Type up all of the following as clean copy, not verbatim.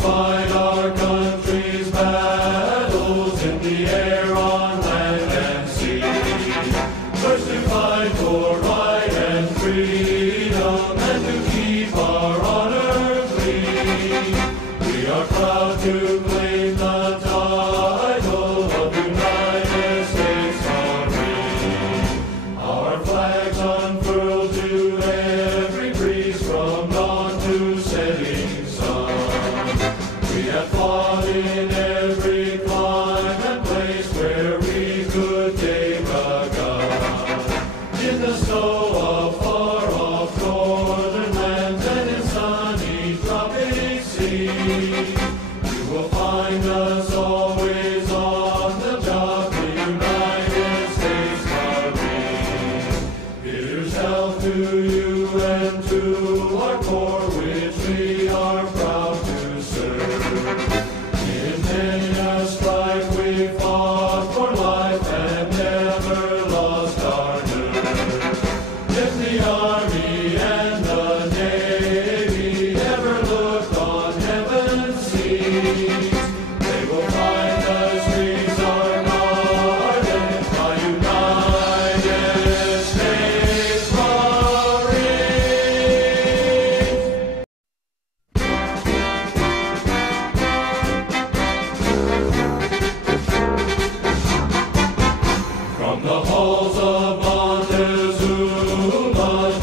fight our country's battles in the air, on land and sea. First to fight for right and freedom, and to keep our honor clean. We are proud to claim the title of United States Army. Our flags unfurled to every breeze, from dawn to setting sun. We have fought in every clime and place where we could take a gun. In the snow of far-off northern lands and in sunny tropic seas, you will find us always on the job, the United States Marine. Here's health to you and to our corps, which we are proud to serve. In many a strife we fought for life and never lost our nerve. If the Army and the Navy ever looked on heaven's seas, they will find us streets are guarded by United States Marines. From the halls of Montezuma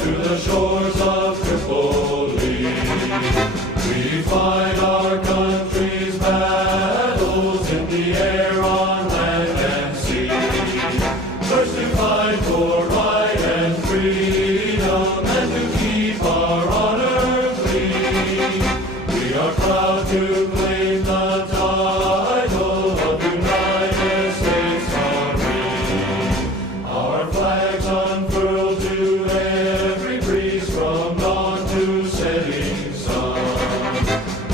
to the shores of Tripoli, we fight our country's battles in the air, on land and sea. First to fight for right and freedom, and to keep our honor clean. We are proud to claim the title of United States Army. Our flags unfurled to every breeze, from dawn to setting sun.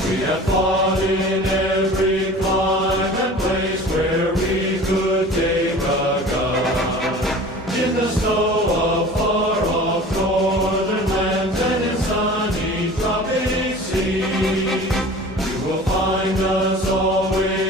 We have fought in every clime and place where we could take a gun. In the snow of far-off northern lands and in sunny tropic seas, you will find us always